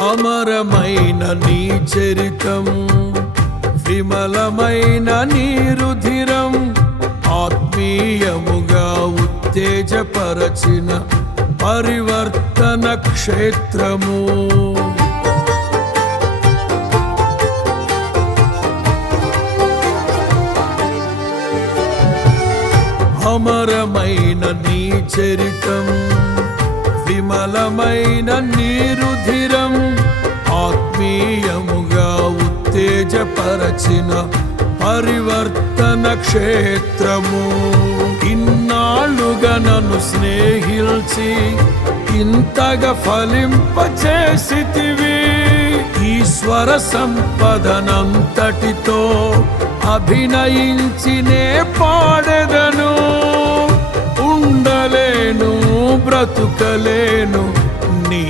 అమరమైన నీ చరితం, విమలమైన నీ రుధిరం, ఆత్మీయముగా ఉత్తేజపరచిన పరివర్తన క్షేత్రము. అమరమైన నీ చరితం, విమలమైన నీ రుధిరం, ఆత్మీయముగా ఉత్తేజపరచిన పరివర్తన క్షేత్రము. ఇన్నాళ్ళుగా నన్ను స్నేహిల్చి ఇంతగా ఫలింపచేసితివి. ఈశ్వర సంపదనంతటితో అభినయించినే పాడెదను. ఉండలేను బ్రతుకలేను నీ